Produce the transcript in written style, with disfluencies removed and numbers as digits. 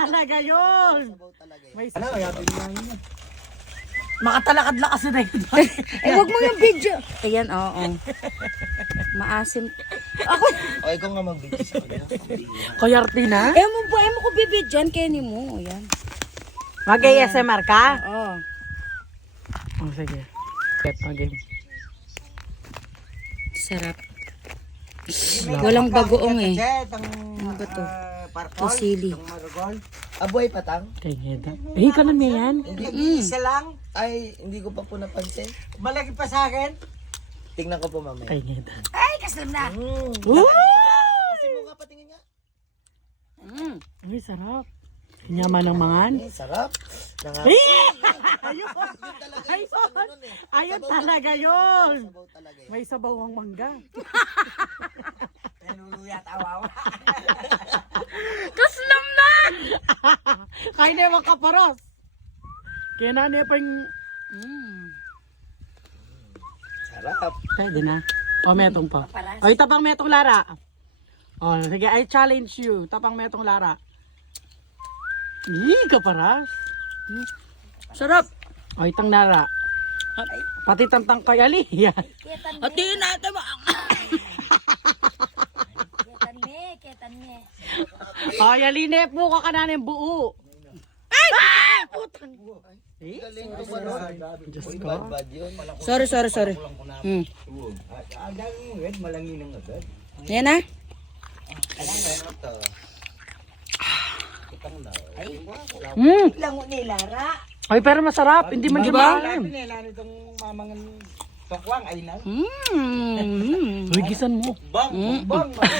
talaga yun. Sabaw talaga eh. May Ano, yatin lang yun. makatalakad lang kasi na yun. Eh, wag mo yung video. Ayan, oo. Maasim. Ako, O, ikaw nga mag-video sa kanya. Kayarte na? mo ko bibidyan, Kenny mo. Ayan. Mag-ASMR ka? Oo. Oh, sige. Get game. Sarap. Walang bagoong eh. Ano ba to? Tosili. Aboy patang? Kay Heda. Eh, ka na may yan? Isa lang. Ay, hindi ko pa po napansin. Malaki pa sa akin. Tingnan ko po mamaya. Kay Heda. Ay, kaslam na. Woo! Kasi mo nga patingin nga. Ay, sarap. Yaman ng mangan. Ay, sarap. Ayun! Talaga yung sa ano nun eh. Ayun talaga yun! Sabaw talaga eh. May sabaw ang mangga. Nanuluyat awawa. Kaslam na! Kaya na yung kaparos. Kaya na niya pa yung... Sarap. Pwede na. O, metong pa. O, tapang metong Lara. O, sige, I challenge you. Tapang metong Lara. Ih, kaparas. Sarap. O, itang Lara. Pati tantang kay Ali. Yan. Hatiin natin mo. O, Yaline, buka ka na ng buo. Ay! Putang. Eh? Galing tumalon. Diyos Uy, ko. bad yun. Sorry. Agaling uwet, malangin ang agad. Yan na. Sarap to. Lango ni Lara. Ay, pero masarap. Hindi man Diba? diba? Pinela nitong mamangan tokwang ay na. Uy, gisan mo. Bang, bang, bang.